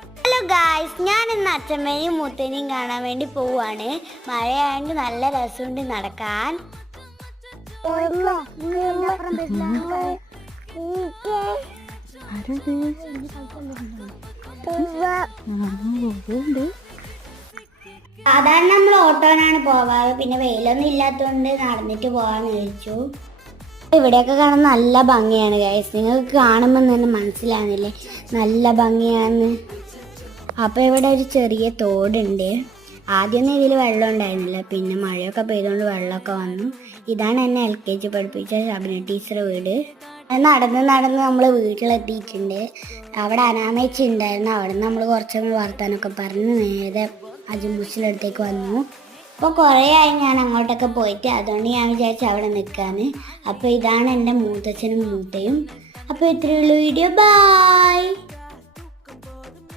Hello guys, ഞാൻ ഇന്ന് അച്ഛമ്മേനെയും മുത്തനെയും കാണാൻ വേണ്ടി പോവാണ്. മഴയാണെങ്കിൽ നല്ല രസമുണ്ട് നടക്കാൻ. സാധാരണ നമ്മൾ ഓട്ടോനാണ് പോവാറ്, പിന്നെ വെയിലൊന്നും ഇല്ലാത്തതുകൊണ്ട് നടന്നിട്ട് പോവാന്ന് വിചാരിച്ചു. ഇവിടെയൊക്കെ കാണാൻ നല്ല ഭംഗിയാണ് ഗൈസ്, നിങ്ങൾക്ക് കാണുമ്പോൾ തന്നെ മനസ്സിലാകുന്നില്ലേ നല്ല ഭംഗിയാന്ന്. അപ്പോൾ ഇവിടെ ഒരു ചെറിയ തോടുണ്ട്. ആദ്യമൊന്നും ഇതിൽ വെള്ളം ഉണ്ടായിരുന്നില്ല, പിന്നെ മഴയൊക്കെ പെയ്തുകൊണ്ട് വെള്ളമൊക്കെ വന്നു. ഇതാണ് എന്നെ LKG പഠിപ്പിച്ച ശബന ടീച്ചർ വീട്. നടന്ന് നമ്മൾ വീട്ടിലെത്തിയിട്ടുണ്ട്. അവിടെ അനാമേച്ചി ഉണ്ടായിരുന്നു. അവിടെ നിന്ന് നമ്മൾ കുറച്ചൊന്ന് വർത്താനൊക്കെ പറഞ്ഞ് നേരെ അജിംബൂസിൻ്റെ അടുത്തേക്ക് വന്നു. അപ്പോൾ കുറേ ആയി ഞാൻ അങ്ങോട്ടൊക്കെ പോയിട്ട്, അതുകൊണ്ട് ഞാൻ വിചാരിച്ചു അവിടെ നിൽക്കാന്ന്. അപ്പോൾ ഇതാണ് എൻ്റെ മൂത്തച്ഛനും മൂത്തയും. അപ്പോൾ ഇത്രയുള്ള വീഡിയോ. ബൈ.